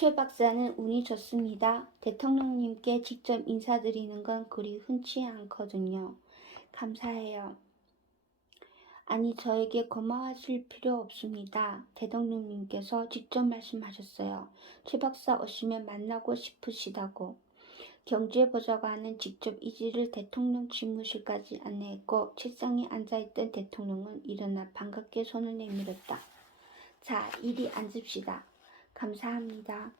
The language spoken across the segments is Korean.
최 박사는 운이 좋습니다. 대통령님께 직접 인사드리는 건 그리 흔치 않거든요. 감사해요. 아니, 저에게 고마워하실 필요 없습니다. 대통령님께서 직접 말씀하셨어요. 최 박사 오시면 만나고 싶으시다고. 경제보좌관은 직접 이지를 대통령 집무실까지 안내했고 책상에 앉아있던 대통령은 일어나 반갑게 손을 내밀었다. 자, 이리 앉읍시다. 감사합니다.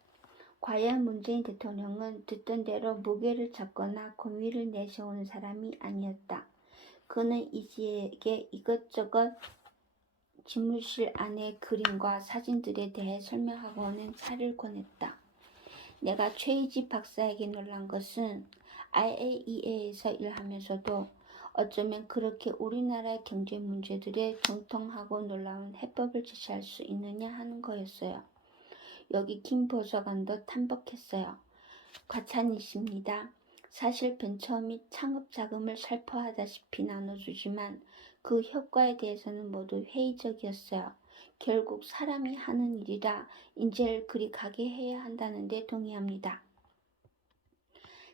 과연 문재인 대통령은 듣던 대로 무게를 잡거나 고민을 내세우는 사람이 아니었다. 그는 이지에게 이것저것 집무실 안의 그림과 사진들에 대해 설명하고는 차를 권했다. 내가 최이지 박사에게 놀란 것은 IAEA에서 일하면서도 어쩌면 그렇게 우리나라의 경제 문제들에 정통하고 놀라운 해법을 제시할 수 있느냐 하는 거였어요. 여기 김 보좌관도 탐복했어요. 과찬이십니다. 사실 벤처 및 창업 자금을 살포하다시피 나눠주지만 그 효과에 대해서는 모두 회의적이었어요. 결국 사람이 하는 일이라 인재를 그리 가게 해야 한다는데 동의합니다.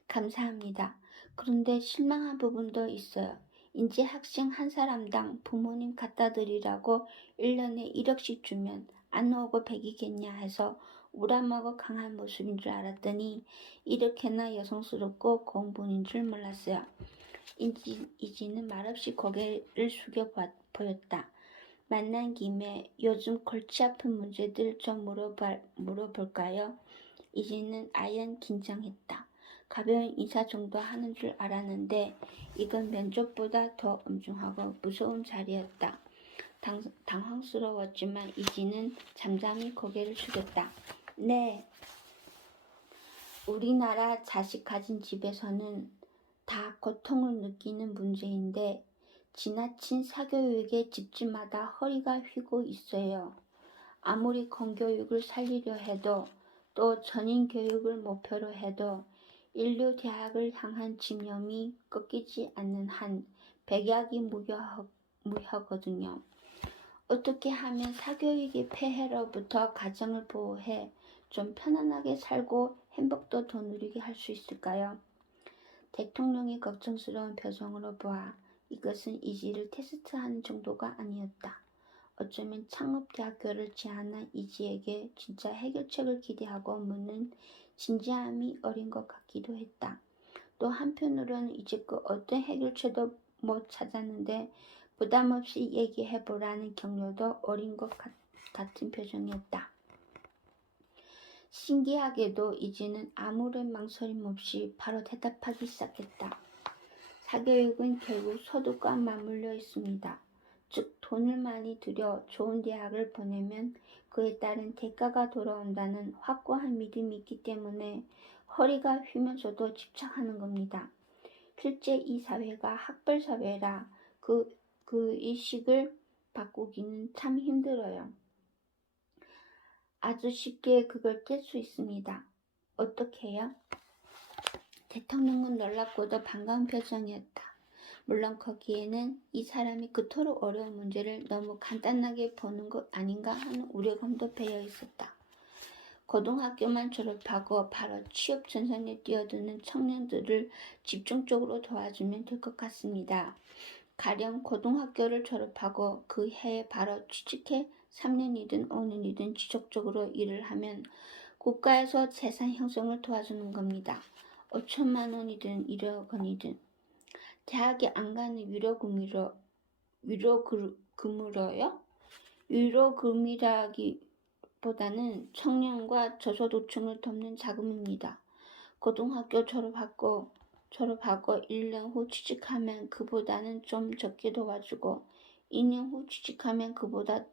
감사합니다. 그런데 실망한 부분도 있어요. 인재 학생 한 사람당 부모님 갖다 드리라고 1년에 1억씩 주면 안 오고 백이겠냐 해서 우람하고 강한 모습인 줄 알았더니 이렇게나 여성스럽고 고운 분인 줄 몰랐어요. 이지는 말없이 고개를 숙여 보였다. 만난 김에 요즘 골치 아픈 문제들 좀 물어볼까요? 이지는 아연 긴장했다. 가벼운 인사 정도 하는 줄 알았는데 이건 면접보다 더 엄중하고 무서운 자리였다. 당황스러웠지만 이지는 잠잠히 고개를 숙였다. 네, 우리나라 자식 가진 집에서는 다 고통을 느끼는 문제인데 지나친 사교육에 집집마다 허리가 휘고 있어요. 아무리 공교육을 살리려 해도 또 전인교육을 목표로 해도 인류 대학을 향한 집념이 꺾이지 않는 한 백약이 무효거든요. 어떻게 하면 사교육의 폐해로부터 가정을 보호해 좀 편안하게 살고 행복도 더 누리게 할 수 있을까요? 대통령이 걱정스러운 표정으로 보아 이것은 이지를 테스트하는 정도가 아니었다. 어쩌면 창업대학교를 제안한 이지에게 진짜 해결책을 기대하고 묻는 진지함이 어린 것 같기도 했다. 또 한편으로는 이제껏 어떤 해결책도 못 찾았는데 부담없이 얘기해보라는 격려도 어린 것 같은 표정이었다. 신기하게도 이지는 아무런 망설임 없이 바로 대답하기 시작했다. 사교육은 결국 소득과 맞물려 있습니다. 즉 돈을 많이 들여 좋은 대학을 보내면 그에 따른 대가가 돌아온다는 확고한 믿음이 있기 때문에 허리가 휘면서도 집착하는 겁니다. 실제 이 사회가 학벌 사회라 그 의식을 바꾸기는 참 힘들어요. 아주 쉽게 그걸 깰 수 있습니다. 어떻게요? 대통령은 놀랍고도 반가운 표정이었다. 물론 거기에는 이 사람이 그토록 어려운 문제를 너무 간단하게 보는 것 아닌가 하는 우려감도 배어 있었다. 고등학교만 졸업하고 바로 취업 전선에 뛰어드는 청년들을 집중적으로 도와주면 될 것 같습니다. 가령 고등학교를 졸업하고 그 해에 바로 취직해 3년이든 5년이든 지속적으로 일을 하면 국가에서 재산 형성을 도와주는 겁니다. 5천만 원이든 1억 원이든. 대학에 안 가는 위로금으로요? 위로금이라기보다는 청년과 저소득층을 돕는 자금입니다. 고등학교 졸업하고 1년 후 취직하면 그보다는 좀 적게 도와주고 2년 후 취직하면 그보다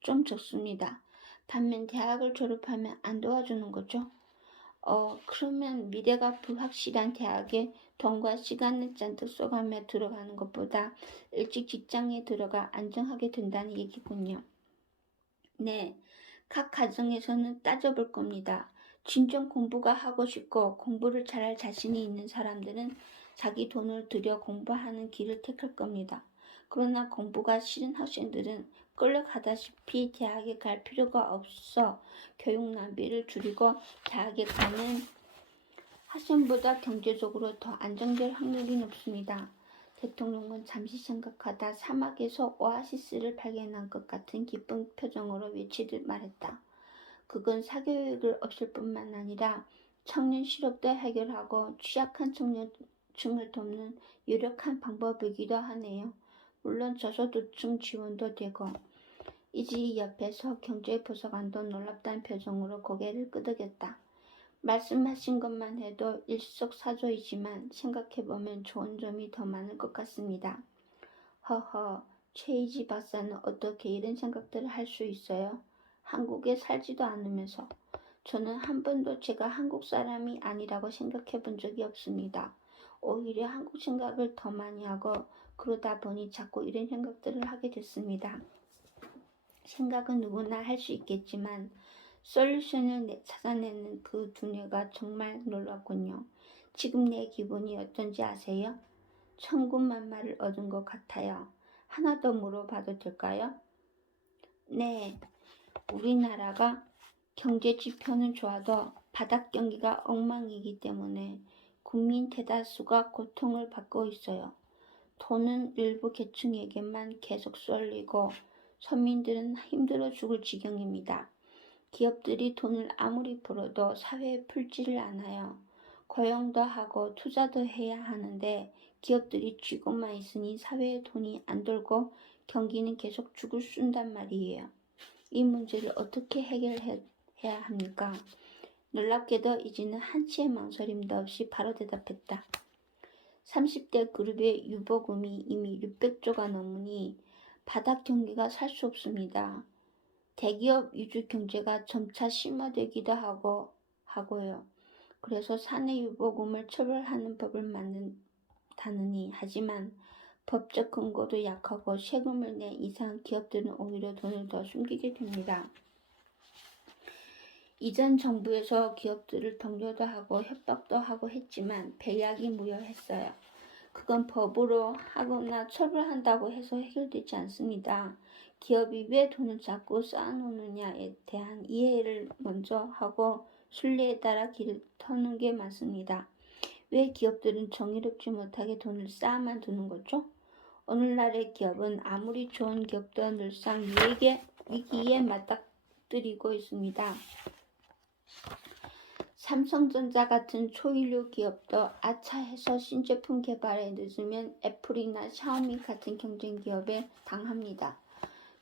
좀 적습니다. 반면 대학을 졸업하면 안 도와주는 거죠. 그러면 미래가 불확실한 대학에 돈과 시간을 잔뜩 써가며 들어가는 것보다 일찍 직장에 들어가 안정하게 된다는 얘기군요. 네, 각 가정에서는 따져볼 겁니다. 진정 공부가 하고 싶고 공부를 잘할 자신이 있는 사람들은 자기 돈을 들여 공부하는 길을 택할 겁니다. 그러나 공부가 싫은 학생들은 끌려가다시피 대학에 갈 필요가 없어 교육 낭비를 줄이고 대학에 가는 학생보다 경제적으로 더 안정될 확률이 높습니다. 대통령은 잠시 생각하다 사막에서 오아시스를 발견한 것 같은 기쁜 표정으로 외치듯 말했다. 그건 사교육을 없앨 뿐만 아니라 청년 실업도 해결하고 취약한 청년층을 돕는 유력한 방법이기도 하네요. 물론 저소득층 지원도 되고. 이지 옆에서 경제부서관도 놀랍다는 표정으로 고개를 끄덕였다. 말씀하신 것만 해도 일석사조이지만 생각해보면 좋은 점이 더 많을 것 같습니다. 허허, 최이지 박사는 어떻게 이런 생각들을 할 수 있어요? 한국에 살지도 않으면서. 저는 한 번도 제가 한국 사람이 아니라고 생각해 본 적이 없습니다. 오히려 한국 생각을 더 많이 하고 그러다 보니 자꾸 이런 생각들을 하게 됐습니다. 생각은 누구나 할 수 있겠지만 솔루션을 찾아내는 그 두뇌가 정말 놀랍군요. 지금 내 기분이 어떤지 아세요? 천군만마를 얻은 것 같아요. 하나 더 물어봐도 될까요? 네, 우리나라가 경제 지표는 좋아도 바닥 경기가 엉망이기 때문에 국민 대다수가 고통을 받고 있어요. 돈은 일부 계층에게만 계속 쏠리고 서민들은 힘들어 죽을 지경입니다. 기업들이 돈을 아무리 벌어도 사회에 풀지를 않아요. 고용도 하고 투자도 해야 하는데 기업들이 쥐고만 있으니 사회에 돈이 안 돌고 경기는 계속 죽을 쏜단 말이에요. 이 문제를 어떻게 해결해야 합니까? 놀랍게도 이지는 한치의 망설임도 없이 바로 대답했다. 30대 그룹의 유보금이 이미 600조가 넘으니 바닥 경기가 살 수 없습니다. 대기업 위주 경제가 점차 심화되기도 하고요. 그래서 사내 유보금을 처벌하는 법을 만든다느니 하지만 법적 근거도 약하고 세금을 낸 이상 기업들은 오히려 돈을 더 숨기게 됩니다. 이전 정부에서 기업들을 독려도 하고 협박도 하고 했지만 배약이 무효했어요. 그건 법으로 하거나 처벌한다고 해서 해결되지 않습니다. 기업이 왜 돈을 자꾸 쌓아놓느냐에 대한 이해를 먼저 하고 순리에 따라 길을 터는 게 맞습니다. 왜 기업들은 정의롭지 못하게 돈을 쌓아만 두는 거죠? 오늘날의 기업은 아무리 좋은 기업도 늘상 위기에 맞닥뜨리고 있습니다. 삼성전자 같은 초일류 기업도 아차 해서 신제품 개발에 늦으면 애플이나 샤오미 같은 경쟁 기업에 당합니다.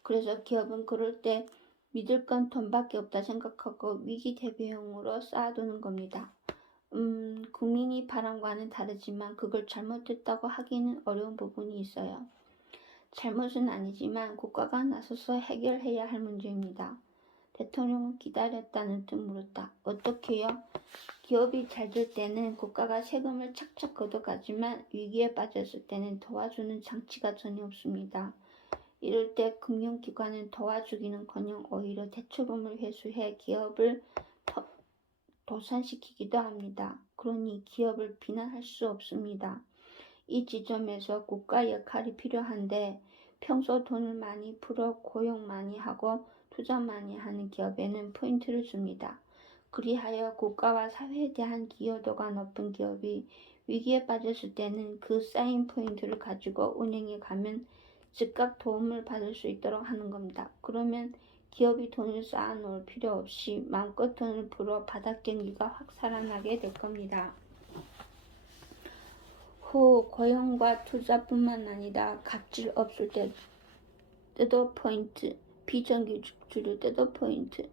그래서 기업은 그럴 때 믿을 건 돈밖에 없다 생각하고 위기 대비용으로 쌓아두는 겁니다. 국민이 바람과는 다르지만 그걸 잘못했다고 하기는 어려운 부분이 있어요. 잘못은 아니지만 국가가 나서서 해결해야 할 문제입니다. 대통령은 기다렸다는 듯 물었다. 어떻게요? 기업이 잘 될 때는 국가가 세금을 착착 걷어가지만 위기에 빠졌을 때는 도와주는 장치가 전혀 없습니다. 이럴 때 금융기관은 도와주기는커녕 오히려 대출금을 회수해 기업을 도산시키기도 합니다. 그러니 기업을 비난할 수 없습니다. 이 지점에서 국가 역할이 필요한데 평소 돈을 많이 풀어 고용 많이 하고 투자 많이 하는 기업에는 포인트를 줍니다. 그리하여 국가와 사회에 대한 기여도가 높은 기업이 위기에 빠졌을 때는 그 쌓인 포인트를 가지고 운영해 가면 즉각 도움을 받을 수 있도록 하는 겁니다. 그러면 기업이 돈을 쌓아놓을 필요 없이 마음껏 돈을 풀어 바닥 경기가 확 살아나게 될 겁니다. 후 고용과 투자뿐만 아니라 갑질 없을 때도 포인트, 비정규직률 때도 포인트,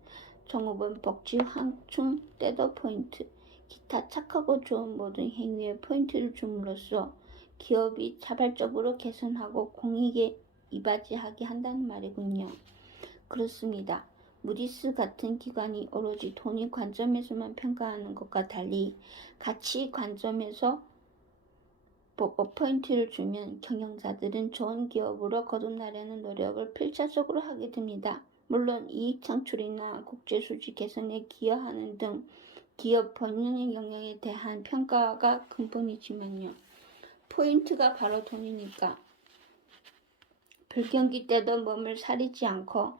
종업원 복지 확충 때도 포인트, 기타 착하고 좋은 모든 행위에 포인트를 줌으로써 기업이 자발적으로 개선하고 공익에 이바지하게 한다는 말이군요. 그렇습니다. 무디스 같은 기관이 오로지 돈의 관점에서만 평가하는 것과 달리 가치 관점에서 보고 포인트를 주면 경영자들은 좋은 기업으로 거듭나려는 노력을 필사적으로 하게 됩니다. 물론 이익 창출이나 국제 수지 개선에 기여하는 등 기업 본연의 영역에 대한 평가가 근본이지만요. 포인트가 바로 돈이니까 불경기 때도 몸을 사리지 않고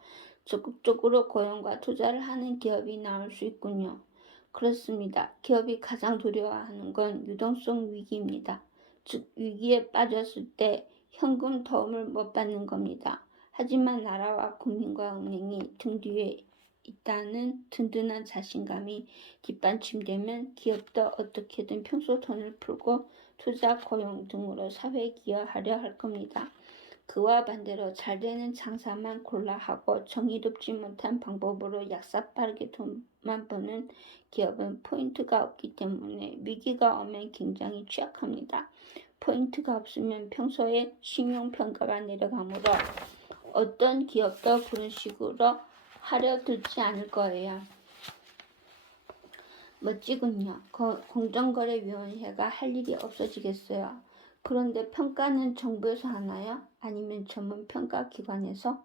적극적으로 고용과 투자를 하는 기업이 나올 수 있군요. 그렇습니다. 기업이 가장 두려워하는 건 유동성 위기입니다. 즉 위기에 빠졌을 때 현금 도움을 못 받는 겁니다. 하지만 나라와 국민과 은행이 등 뒤에 있다는 든든한 자신감이 뒷받침되면 기업도 어떻게든 평소 돈을 풀고 투자, 고용 등으로 사회에 기여하려 할 겁니다. 그와 반대로 잘 되는 장사만 골라 하고 정의롭지 못한 방법으로 약삭빠르게 돈만 버는 기업은 포인트가 없기 때문에 위기가 오면 굉장히 취약합니다. 포인트가 없으면 평소에 신용평가가 내려가므로 어떤 기업도 그런 식으로 하려 들지 않을 거예요. 멋지군요. 공정거래위원회가 할 일이 없어지겠어요. 그런데 평가는 정부에서 하나요? 아니면 전문 평가기관에서?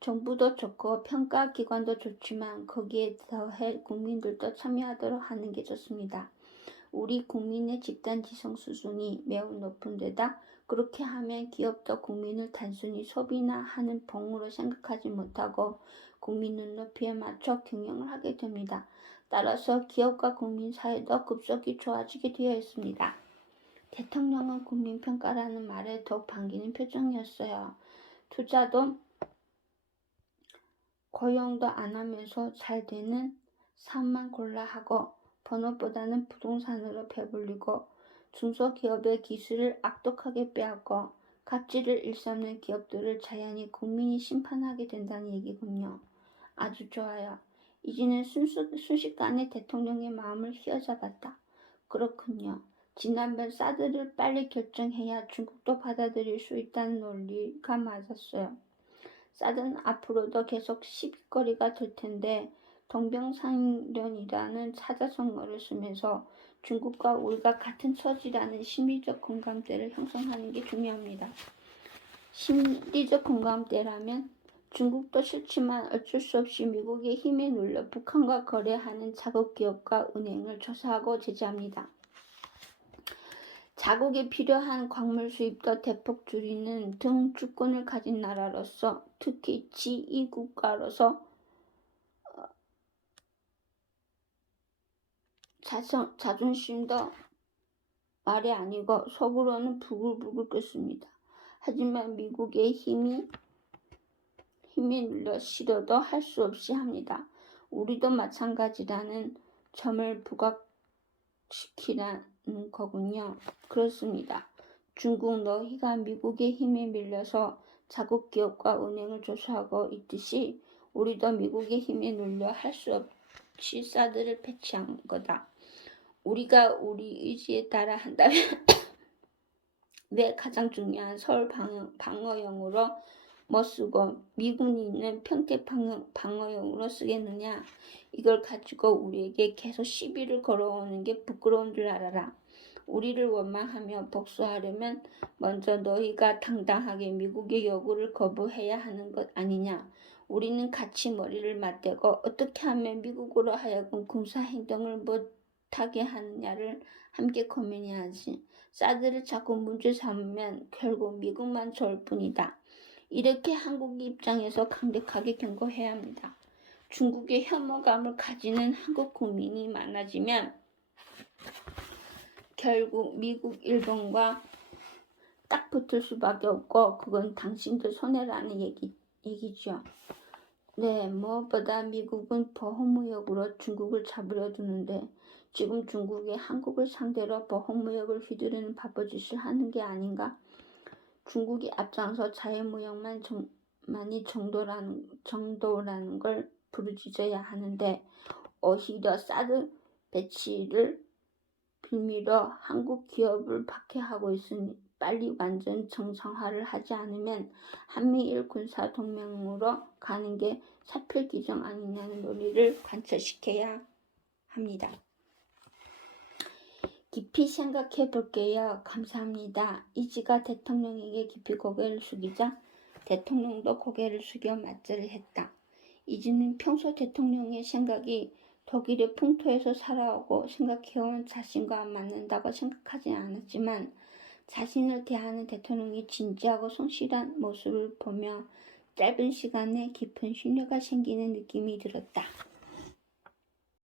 정부도 좋고 평가기관도 좋지만 거기에 더해 국민들도 참여하도록 하는 게 좋습니다. 우리 국민의 집단지성 수준이 매우 높은 데다 그렇게 하면 기업도 국민을 단순히 소비나 하는 봉으로 생각하지 못하고 국민 눈높이에 맞춰 경영을 하게 됩니다. 따라서 기업과 국민 사이도 급속히 좋아지게 되어 있습니다. 대통령은 국민평가라는 말에 더욱 반기는 표정이었어요. 투자도 고용도 안 하면서 잘 되는 사업만 골라 하고 본업보다는 부동산으로 배불리고 중소기업의 기술을 악독하게 빼앗고 갑질을 일삼는 기업들을 자연히 국민이 심판하게 된다는 얘기군요. 아주 좋아요. 이제는 순식간에 대통령의 마음을 휘어잡았다. 그렇군요. 지난번 사드를 빨리 결정해야 중국도 받아들일 수 있다는 논리가 맞았어요. 사드는 앞으로도 계속 시비거리가 될 텐데 동병상련이라는 사자성어를 쓰면서 중국과 우리가 같은 처지라는 심리적 공감대를 형성하는 게 중요합니다. 심리적 공감대라면 중국도 싫지만 어쩔 수 없이 미국의 힘에 눌려 북한과 거래하는 자국 기업과 은행을 조사하고 제재합니다. 자국에 필요한 광물 수입도 대폭 줄이는 등 주권을 가진 나라로서 특히 지2 국가로서 자존심도 말이 아니고 속으로는 부글부글 끓습니다. 하지만 미국의 힘에 눌려 싫어도 할 수 없이 합니다. 우리도 마찬가지라는 점을 부각시키라는 거군요. 그렇습니다. 중국 너희가 미국의 힘에 밀려서 자국 기업과 은행을 조사하고 있듯이 우리도 미국의 힘에 눌려 할 수 없이 사드를 배치한 거다. 우리가 우리 의지에 따라 한다면 왜 가장 중요한 서울 방어용으로 못 쓰고 미군이 있는 평택 방어용으로 쓰겠느냐. 이걸 가지고 우리에게 계속 시비를 걸어오는 게 부끄러운 줄 알아라. 우리를 원망하며 복수하려면 먼저 너희가 당당하게 미국의 요구를 거부해야 하는 것 아니냐. 우리는 같이 머리를 맞대고 어떻게 하면 미국으로 하여금 군사행동을 못하게 하느냐를 함께 고민해야지. 사드를 자꾸 문제 삼으면 결국 미국만 좋을 뿐이다. 이렇게 한국 입장에서 강력하게 경고해야 합니다. 중국의 혐오감을 가지는 한국 국민이 많아지면 결국 미국, 일본과 딱 붙을 수밖에 없고 그건 당신들 손해라는 얘기죠. 네, 무엇보다 미국은 보호무역으로 중국을 잡으려 두는데 지금 중국이 한국을 상대로 보호무역을 휘두르는 바보짓을 하는 게 아닌가? 중국이 앞장서 자유무역만이 정도라는 걸 부르짖어야 하는데 오히려 사드 배치를 빌미로 한국 기업을 박해하고 있으니 빨리 완전 정상화를 하지 않으면 한미일 군사동맹으로 가는 게 사필기정 아니냐는 논리를 관철시켜야 합니다. 깊이 생각해 볼게요. 감사합니다. 이지가 대통령에게 깊이 고개를 숙이자 대통령도 고개를 숙여 맞절을 했다. 이지는 평소 대통령의 생각이 독일의 풍토에서 살아오고 생각해온 자신과 맞는다고 생각하지 않았지만 자신을 대하는 대통령의 진지하고 성실한 모습을 보며 짧은 시간에 깊은 신뢰가 생기는 느낌이 들었다.